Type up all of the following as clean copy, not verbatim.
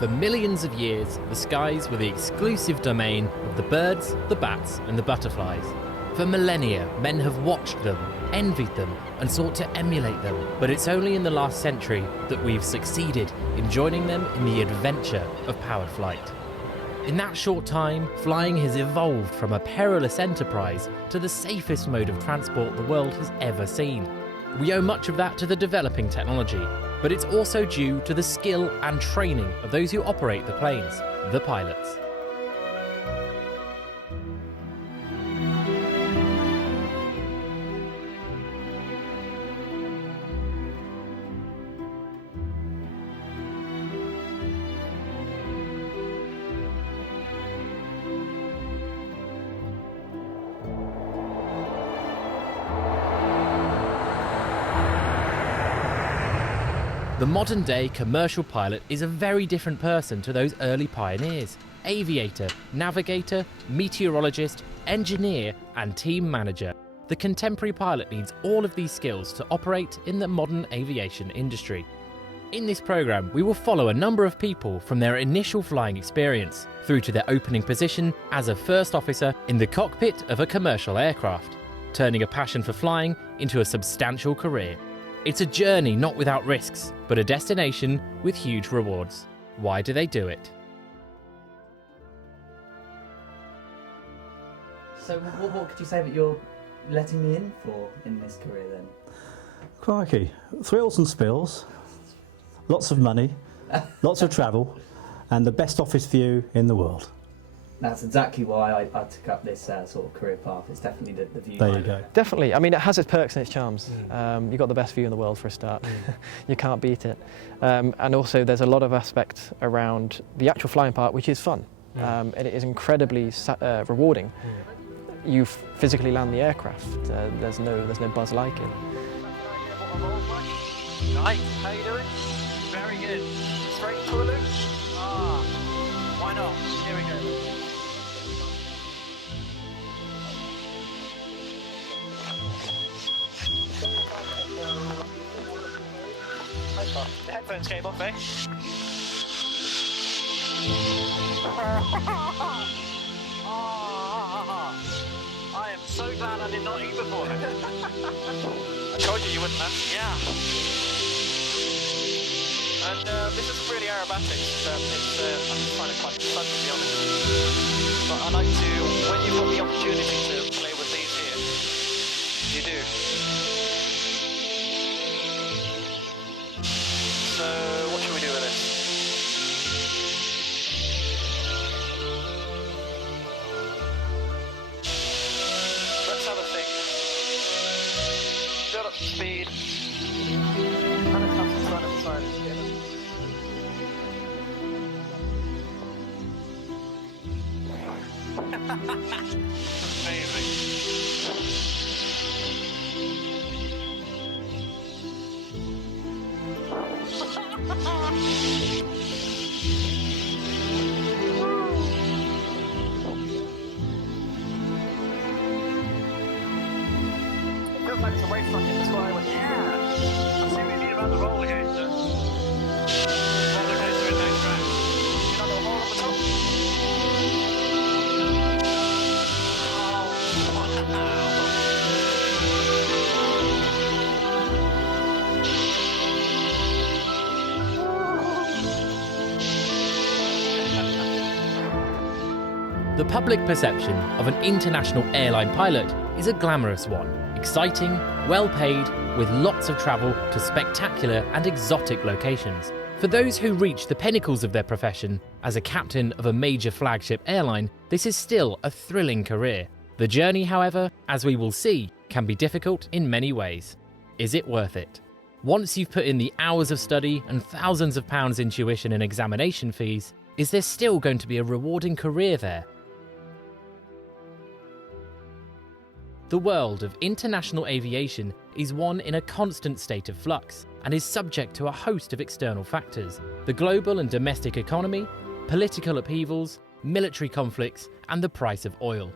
For millions of years, the skies were the exclusive domain of the birds, the bats, and the butterflies. For millennia, men have watched them, envied them, and sought to emulate them. But it's only in the last century that we've succeeded in joining them in the adventure of powered flight. In that short time, flying has evolved from a perilous enterprise to the safest mode of transport the world has ever seen. We owe much of that to the developing technology, but it's also due to the skill and training of those who operate the planes, the pilots. The modern-day commercial pilot is a very different person to those early pioneers. Aviator, navigator, meteorologist, engineer, and team manager. The contemporary pilot needs all of these skills to operate in the modern aviation industry. In this program, we will follow a number of people from their initial flying experience through to their opening position as a first officer in the cockpit of a commercial aircraft, turning a passion for flying into a substantial career. It's a journey not without risks, but a destination with huge rewards. Why do they do it? So what could you say that you're letting me in for in this career then? Crikey, thrills and spills, lots of money, lots of travel, and the best office view in the world. That's exactly why I took up this sort of career path. It's definitely the view. There you go. Definitely. I mean, it has its perks and its charms. You've got the best view in the world for a start. You can't beat it. And also, there's a lot of aspects around the actual flying part, which is fun. And it is incredibly rewarding. You physically land the aircraft. There's no buzz like it. Right, how you doing? Very good. Straight to a loop? Why not? Here we go. The headphones came off, eh? I am so glad I did not eat before. I told you wouldn't have. Yeah. And this isn't really aerobatics. I just find it quite fun, to be honest. But I like to, when you've got the opportunity to play with these here, you do. So, what should we do with this? Let's have a think. Build up some speed. And let's have some fun inside it together. Amazing. It feels like it's a race rocket in the sky. Like, yeah! I see what you mean about the roller coaster. Roller coaster in no track. See that little hole on the top? Oh, wow. The public perception of an international airline pilot is a glamorous one, exciting, well-paid, with lots of travel to spectacular and exotic locations. For those who reach the pinnacles of their profession as a captain of a major flagship airline, this is still a thrilling career. The journey, however, as we will see, can be difficult in many ways. Is it worth it? Once you've put in the hours of study and thousands of pounds in tuition and examination fees, is there still going to be a rewarding career there? The world of international aviation is one in a constant state of flux and is subject to a host of external factors: the global and domestic economy, political upheavals, military conflicts, and the price of oil.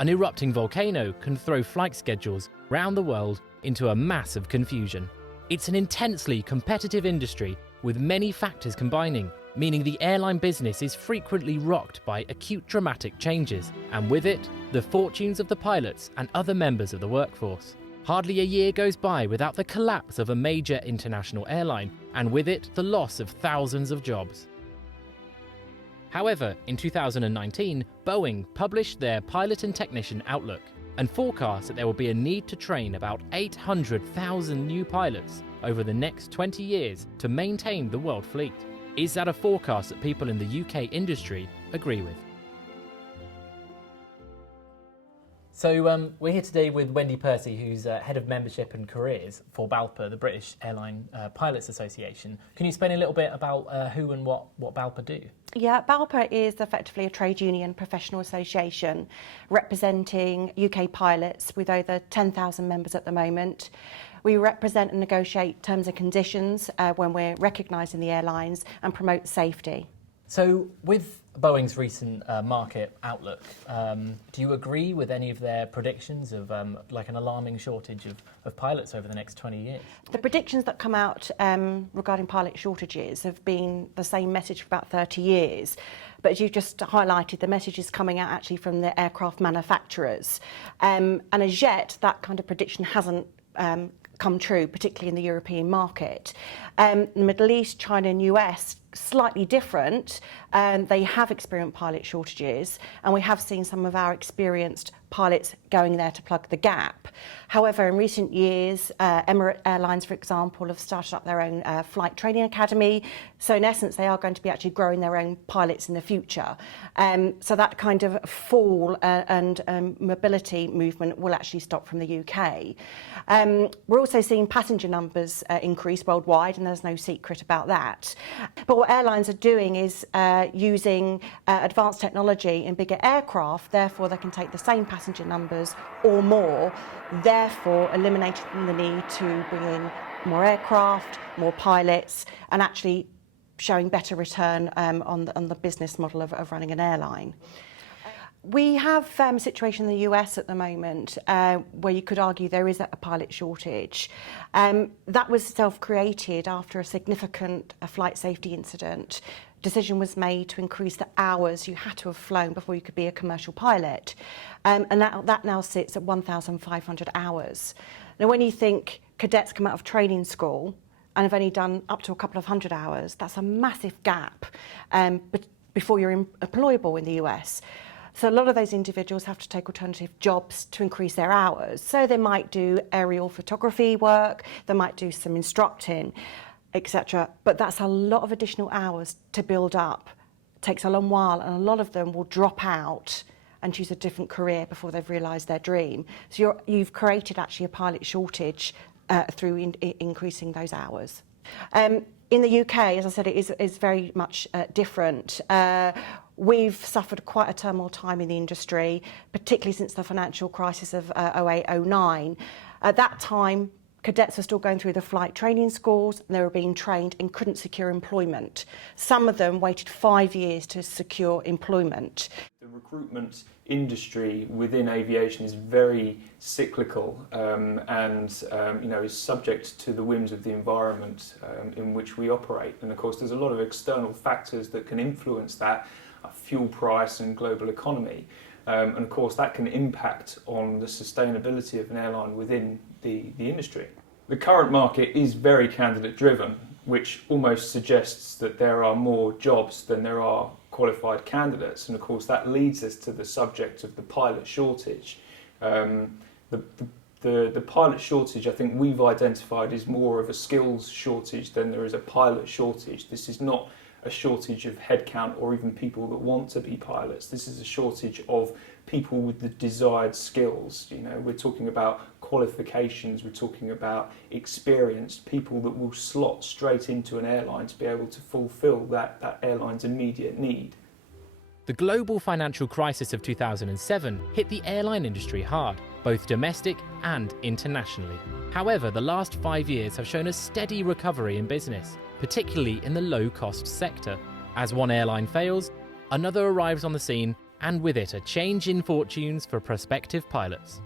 An erupting volcano can throw flight schedules round the world into a mass of confusion. It's an intensely competitive industry with many factors combining, meaning the airline business is frequently rocked by acute dramatic changes, and with it, the fortunes of the pilots and other members of the workforce. Hardly a year goes by without the collapse of a major international airline, and with it, the loss of thousands of jobs. However, in 2019, Boeing published their Pilot and Technician Outlook and forecast that there will be a need to train about 800,000 new pilots over the next 20 years to maintain the world fleet. Is that a forecast that people in the UK industry agree with? So we're here today with Wendy Percy, who's Head of Membership and Careers for BALPA, the British Airline Pilots Association. Can you explain a little bit about who and what BALPA do? Yeah, BALPA is effectively a trade union professional association representing UK pilots with over 10,000 members at the moment. We represent and negotiate terms and conditions when we're recognising the airlines and promote safety. So with Boeing's recent market outlook, do you agree with any of their predictions of like an alarming shortage of pilots over the next 20 years? The predictions that come out regarding pilot shortages have been the same message for about 30 years. But as you just highlighted, the message is coming out actually from the aircraft manufacturers. And as yet, that kind of prediction hasn't come true, particularly in the European market. The Middle East, China and US, slightly different. They have experienced pilot shortages, and we have seen some of our experienced pilots going there to plug the gap. However, in recent years, Emirates Airlines, for example, have started up their own flight training academy. So in essence, they are going to be actually growing their own pilots in the future. So that kind of fall and mobility movement will actually stop from the UK. We're also seeing passenger numbers increase worldwide, and there's no secret about that. But what airlines are doing is using advanced technology in bigger aircraft, therefore they can take the same passenger numbers or more, therefore eliminating the need to bring in more aircraft, more pilots, and actually showing better return on the business model of running an airline. We have a situation in the US at the moment where you could argue there is a pilot shortage. That was self-created after a significant flight safety incident. Decision was made to increase the hours you had to have flown before you could be a commercial pilot. And that now sits at 1,500 hours. Now, when you think cadets come out of training school and have only done up to a couple of hundred hours, that's a massive gap before you're employable in the US. So a lot of those individuals have to take alternative jobs to increase their hours. So they might do aerial photography work, they might do some instructing, etc. But that's a lot of additional hours to build up. It takes a long while, and a lot of them will drop out and choose a different career before they've realised their dream. So you've created actually a pilot shortage through increasing those hours. In the UK, as I said, it is very much different. We've suffered quite a turmoil time in the industry, particularly since the financial crisis of 08-09. At that time, cadets were still going through the flight training schools, and they were being trained and couldn't secure employment. Some of them waited 5 years to secure employment. The recruitment industry within aviation is very cyclical and is subject to the whims of the environment in which we operate. And of course, there's a lot of external factors that can influence that, fuel price and global economy. And of course, that can impact on the sustainability of an airline within the industry. The current market is very candidate driven, which almost suggests that there are more jobs than there are qualified candidates. And of course, that leads us to the subject of the pilot shortage. The pilot shortage, I think we've identified, is more of a skills shortage than there is a pilot shortage. This is not a shortage of headcount or even people that want to be pilots. This is a shortage of people with the desired skills. You know, we're talking about qualifications, we're talking about experienced people that will slot straight into an airline to be able to fulfill that airline's immediate need. The global financial crisis of 2007 hit the airline industry hard, both domestic and internationally. However, the last 5 years have shown a steady recovery in business, particularly in the low-cost sector. As one airline fails, another arrives on the scene, and with it a change in fortunes for prospective pilots.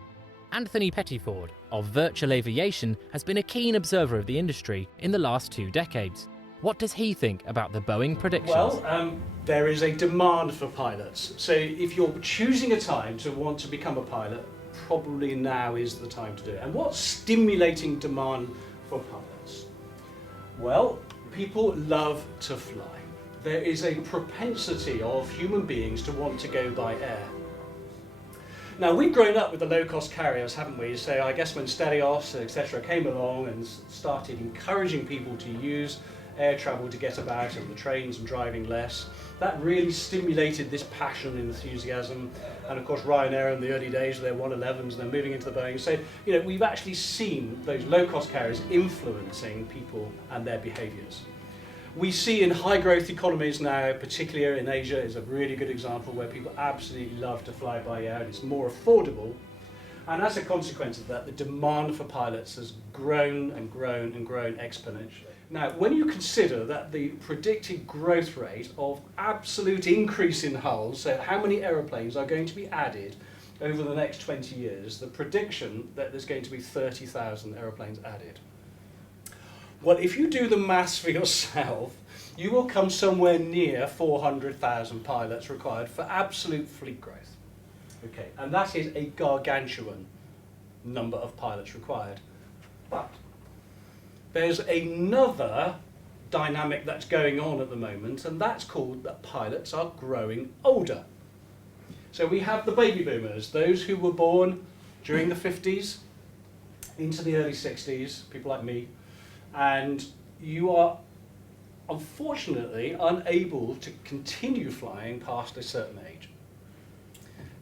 Anthony Pettiford of Virtual Aviation has been a keen observer of the industry in the last 2 decades. What does he think about the Boeing predictions? Well, there is a demand for pilots. So if you're choosing a time to want to become a pilot, probably now is the time to do it. And what's stimulating demand for pilots? Well, people love to fly. There is a propensity of human beings to want to go by air. Now, we've grown up with the low-cost carriers, haven't we? So I guess when Stelios, etc. came along and started encouraging people to use air travel to get about and the trains and driving less, that really stimulated this passion and enthusiasm. And of course Ryanair in the early days with their 111s and then moving into the Boeing. So, you know, we've actually seen those low-cost carriers influencing people and their behaviours. We see in high growth economies now, particularly in Asia, is a really good example where people absolutely love to fly by air and it's more affordable. And as a consequence of that, the demand for pilots has grown and grown and grown exponentially. Now, when you consider that the predicted growth rate of absolute increase in hulls, so how many aeroplanes are going to be added over the next 20 years, the prediction that there's going to be 30,000 aeroplanes added. Well, if you do the maths for yourself, you will come somewhere near 400,000 pilots required for absolute fleet growth. Okay, and that is a gargantuan number of pilots required. But there's another dynamic that's going on at the moment, and that's called that pilots are growing older. So we have the baby boomers, those who were born during the 50s into the early 60s, people like me, and you are unfortunately unable to continue flying past a certain age.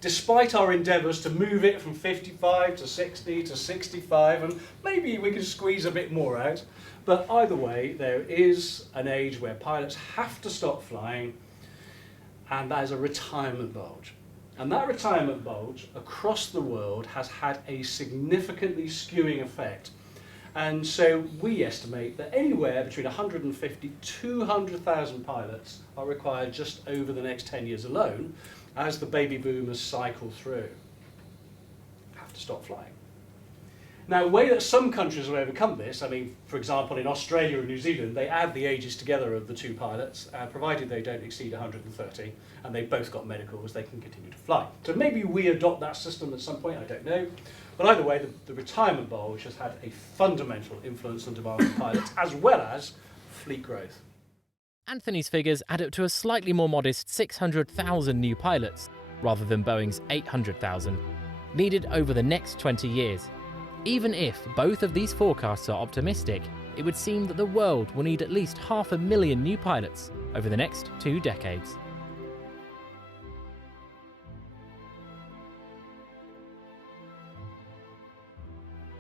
Despite our endeavours to move it from 55 to 60 to 65, and maybe we can squeeze a bit more out, but either way, there is an age where pilots have to stop flying, and that is a retirement bulge. And that retirement bulge across the world has had a significantly skewing effect. And so we estimate that anywhere between 150 to 200,000 pilots are required just over the next 10 years alone as the baby boomers cycle through. Have to stop flying. Now, the way that some countries have overcome this, I mean, for example, in Australia and New Zealand, they add the ages together of the two pilots, provided they don't exceed 130, and they've both got medicals, they can continue to fly. So maybe we adopt that system at some point, I don't know. But either way, the retirement bulge has had a fundamental influence on demand for pilots, as well as fleet growth. Anthony's figures add up to a slightly more modest 600,000 new pilots, rather than Boeing's 800,000, needed over the next 20 years. Even if both of these forecasts are optimistic, it would seem that the world will need at least 500,000 new pilots over the next 2 decades.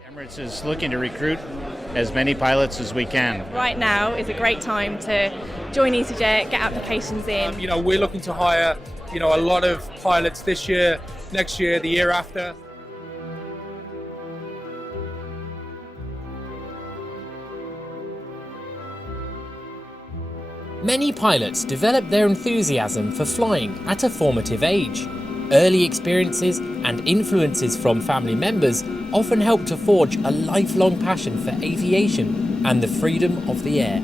Emirates is looking to recruit as many pilots as we can. Right now is a great time to join EasyJet, get applications in. We're looking to hire, a lot of pilots this year, next year, the year after. Many pilots develop their enthusiasm for flying at a formative age. Early experiences and influences from family members often help to forge a lifelong passion for aviation and the freedom of the air.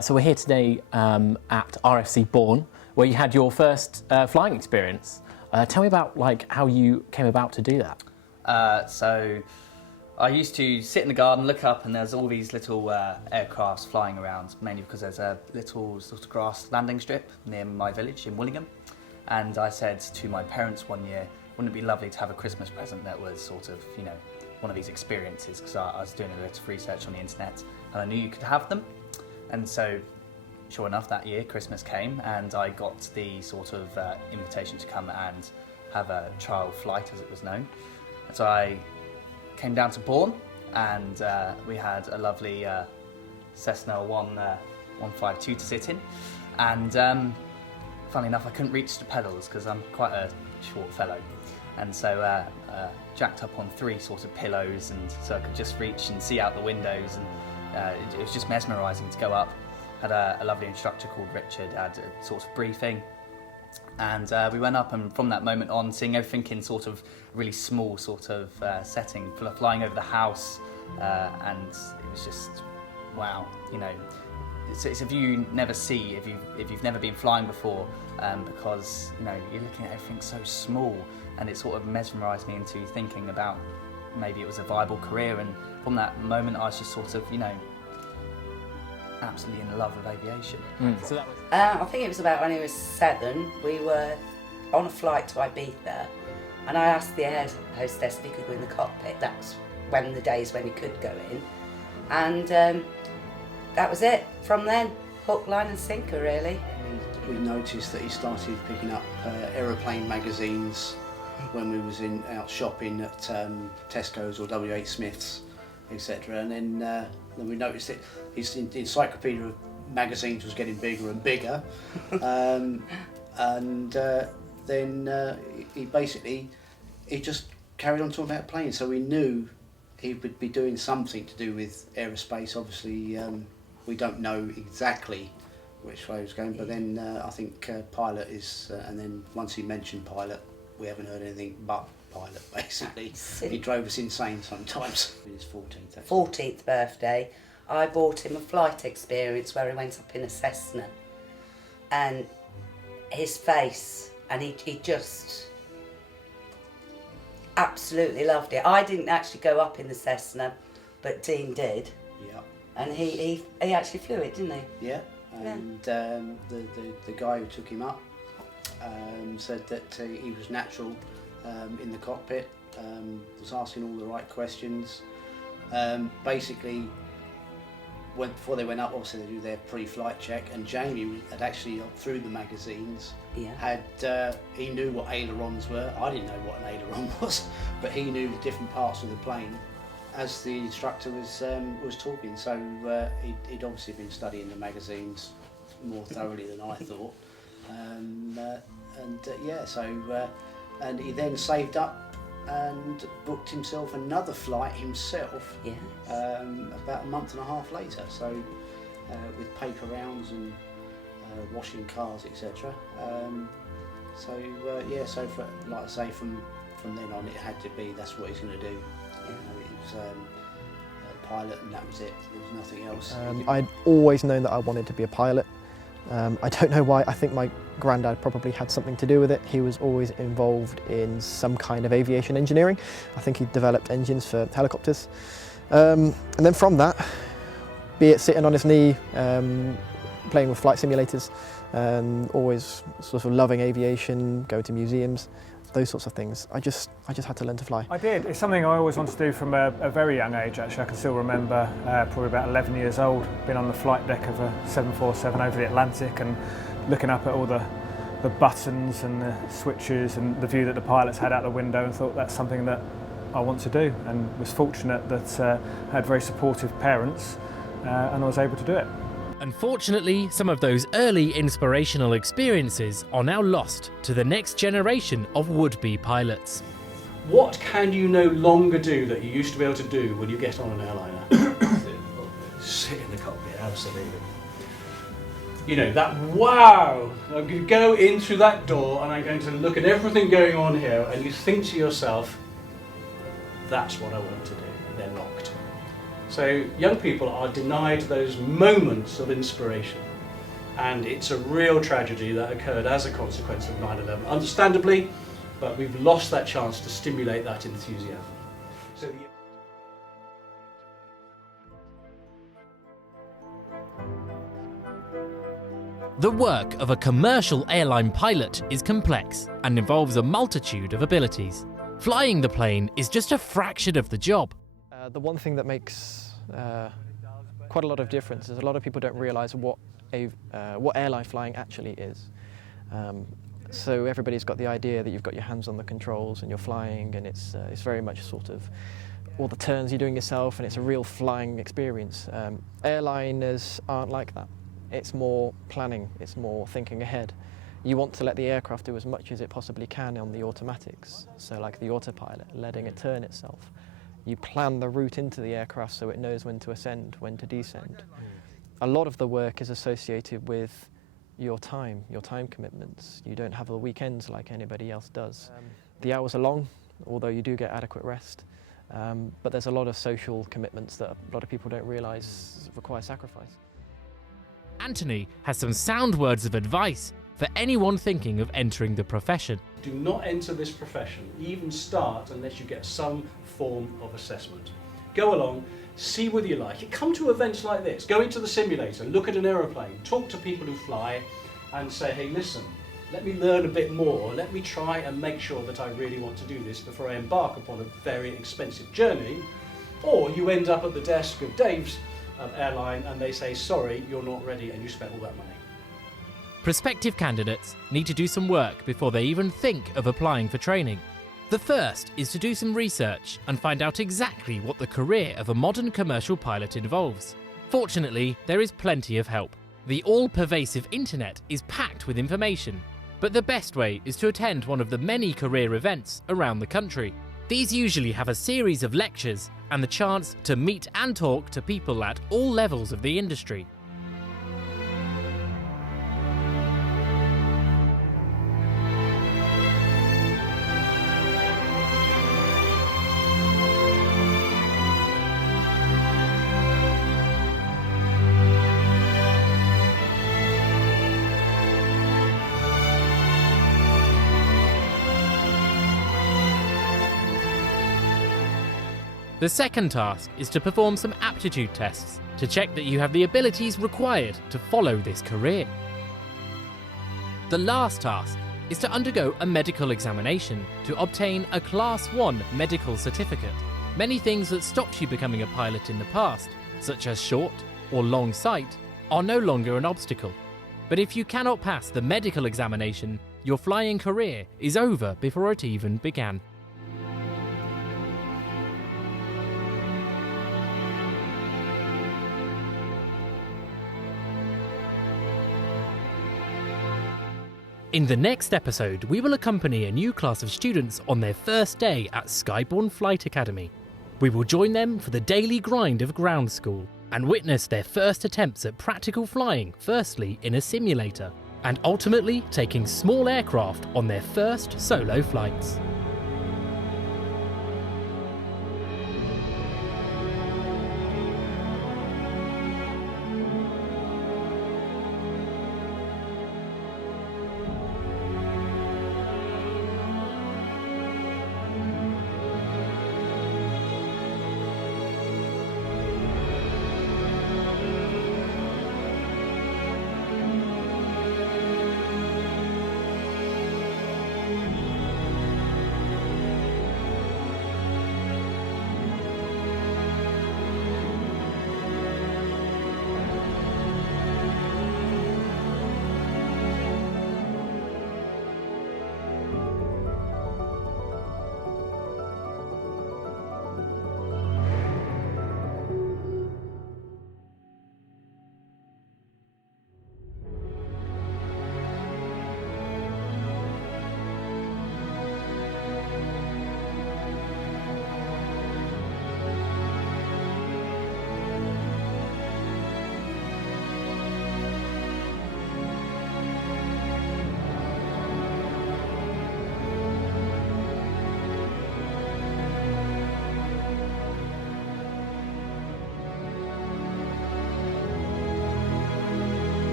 So we're here today at RFC Bourne, where you had your first flying experience. Tell me about how you came about to do that. So I used to sit in the garden, look up, and there's all these little aircrafts flying around, mainly because there's a little sort of grass landing strip near my village in Willingham. And I said to my parents one year, wouldn't it be lovely to have a Christmas present that was sort of, one of these experiences, because I was doing a bit of research on the internet and I knew you could have them. And so, sure enough, that year Christmas came and I got the sort of invitation to come and have a trial flight, as it was known. And so I came down to Bourne and we had a lovely Cessna 152 to sit in. And funnily enough, I couldn't reach the pedals because I'm quite a short fellow. And so jacked up on 3 sort of pillows, and so I could just reach and see out the windows, and it was just mesmerising to go up. Had a lovely instructor called Richard, had a sort of briefing, And we went up, and from that moment on, seeing everything in sort of really small sort of setting, flying over the house, and it was just wow. You know, it's a view you never see if you've never been flying before, because you know you're looking at everything so small, and it sort of mesmerised me into thinking about maybe it was a viable career. And from that moment, I was just sort of, you know, absolutely in love with aviation. So that was... I think it was about when he was 7. We were on a flight to Ibiza, and I asked the air hostess if he could go in the cockpit. That's when the days when he could go in, and that was it. From then, hook, line and sinker, really. We noticed that he started picking up aeroplane magazines when we was out shopping at Tesco's or WH Smith's, etc. And then we noticed that his encyclopedia of magazines was getting bigger and bigger, and then he just carried on talking about planes. So we knew he would be doing something to do with aerospace. Obviously, we don't know exactly which way he was going, but then I think pilot is, and then once he mentioned pilot, we haven't heard anything but pilot, basically. He drove us insane sometimes. His 14th birthday, I bought him a flight experience where he went up in a Cessna, and his face, and he just absolutely loved it. I didn't actually go up in the Cessna, but Dean did. Yeah. And he actually flew it, didn't he? Yeah. And the guy who took him up said that he was natural in the cockpit, was asking all the right questions. Basically, before they went up, obviously they do their pre-flight check, and Jamie had actually, through the magazines, he knew what ailerons were. I didn't know what an aileron was, but he knew the different parts of the plane as the instructor was talking. So he'd obviously been studying the magazines more thoroughly than I thought. And he then saved up and booked himself another flight himself. Yes. About a month and a half later. So with paper rounds and washing cars, etc. So like I say, from then on, it had to be that's what he's going to do. You know, it was a pilot, and that was it. There was nothing else. I'd always known that I wanted to be a pilot. I don't know why. I think my granddad probably had something to do with it. He was always involved in some kind of aviation engineering. I think he developed engines for helicopters. And then from that, be it sitting on his knee, playing with flight simulators, always sort of loving aviation, going to museums, those sorts of things. I just had to learn to fly. I did. It's something I always wanted to do from a very young age, actually. I can still remember probably about 11 years old, being on the flight deck of a 747 over the Atlantic and looking up at all the buttons and the switches and the view that the pilots had out the window, and thought that's something that I want to do, and was fortunate that I had very supportive parents and I was able to do it. Unfortunately, some of those early inspirational experiences are now lost to the next generation of would-be pilots. What can you no longer do that you used to be able to do when you get on an airliner? Sit in the cockpit, absolutely. You know, that wow! I'm going to go in through that door and I'm going to look at everything going on here, and you think to yourself, that's what I want to do. They're locked. So young people are denied those moments of inspiration, and it's a real tragedy that occurred as a consequence of 9/11, understandably, but we've lost that chance to stimulate that enthusiasm. So The work of a commercial airline pilot is complex and involves a multitude of abilities. Flying the plane is just a fraction of the job. The one thing that makes quite a lot of difference is a lot of people don't realise what airline flying actually is. So everybody's got the idea that you've got your hands on the controls and you're flying, and it's very much sort of all the turns you're doing yourself, and it's a real flying experience. Airliners aren't like that. It's more planning, it's more thinking ahead. You want to let the aircraft do as much as it possibly can on the automatics, so like the autopilot, letting it turn itself. You plan the route into the aircraft so it knows when to ascend, when to descend. A lot of the work is associated with your time commitments. You don't have the weekends like anybody else does. The hours are long, although you do get adequate rest, but there's a lot of social commitments that a lot of people don't realise require sacrifice. Anthony has some sound words of advice for anyone thinking of entering the profession. Do not enter this profession, even start, unless you get some form of assessment. Go along, see whether you like it. Come to events like this. Go into the simulator, look at an aeroplane, talk to people who fly and say, hey, listen, let me learn a bit more. Let me try and make sure that I really want to do this before I embark upon a very expensive journey. Or you end up at the desk of Dave's airline and they say, sorry, you're not ready, and you spent all that money. Prospective candidates need to do some work before they even think of applying for training. The first is to do some research and find out exactly what the career of a modern commercial pilot involves. Fortunately, there is plenty of help. The all-pervasive internet is packed with information, but the best way is to attend one of the many career events around the country. These usually have a series of lectures and the chance to meet and talk to people at all levels of the industry. The second task is to perform some aptitude tests to check that you have the abilities required to follow this career. The last task is to undergo a medical examination to obtain a Class 1 medical certificate. Many things that stopped you becoming a pilot in the past, such as short or long sight, are no longer an obstacle. But if you cannot pass the medical examination, your flying career is over before it even began. In the next episode, we will accompany a new class of students on their first day at Skyborne Flight Academy. We will join them for the daily grind of ground school and witness their first attempts at practical flying, firstly in a simulator, and ultimately taking small aircraft on their first solo flights.